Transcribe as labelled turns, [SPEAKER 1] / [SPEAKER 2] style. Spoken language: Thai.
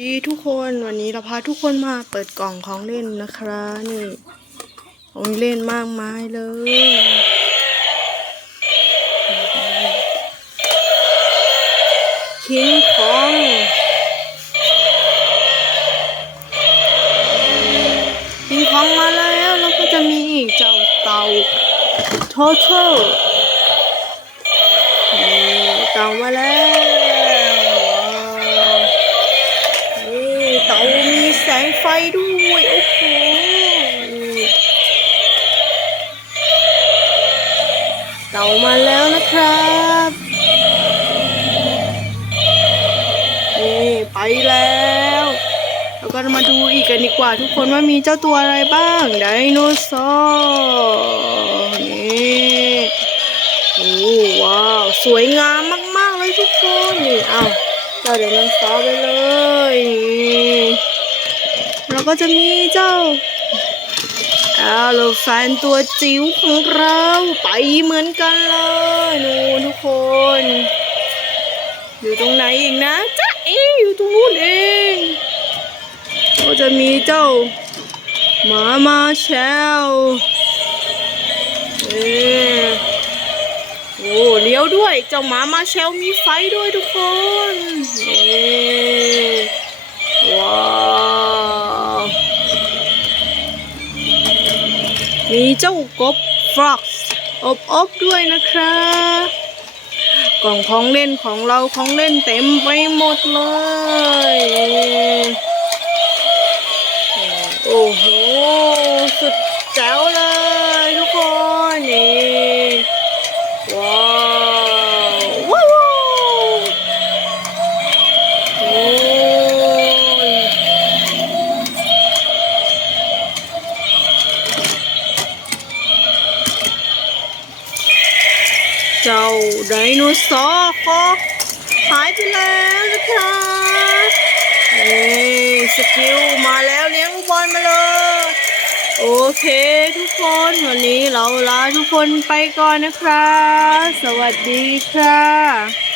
[SPEAKER 1] ดีทุกคนวันนี้เราพาทุกคนมาเปิดกล่องของเล่นนะคะนี่ของเล่นมากมายเลย คิงของคิงของมาแล้วแล้วก็จะมีอีกเจ้าเต่าโทเทลเต่ามาแล้ว งไฟด้วย โอ้โหเตามาแล้วนะครับนี่ไปแล้วแล้วก็มาดูอีกกันดีกว่า ทุกคนว่ามีเจ้าตัวอะไรบ้าง ไดโนเสาร์นี่โอ้ว้าว สวยงามมาก ๆ เลยทุกคนนี่เอาเจ้าไดโนเสาร์ไปเลย ก็จะมีเจ้าอาโลแฟนตัวจิ๋วของเราไปเหมือนกันเลยนู่นทุกคน อยู่ตรงไหนอีกนะจ๊ะเอ๊ะอยู่ตรงนู้นเอง ก็จะมีเจ้าหมามาแชลเอ๊ะโอ้เลี้ยวด้วย เจ้าหมามาแชลมีไฟด้วยทุกคนเอ มีเจ้ากบฟรอกอบอบด้วยนะครับกล่องของเล่นของเราของเล่นเต็มไปหมดเลย เจ้าไดโนเสาร์ก็หายไปแล้วนะคะเอ้สกิลมาแล้วเลี้ยงลูกบอลมาเลย โอเคทุกคนวันนี้เราลาทุกคนไปก่อนนะคะสวัสดีค่ะ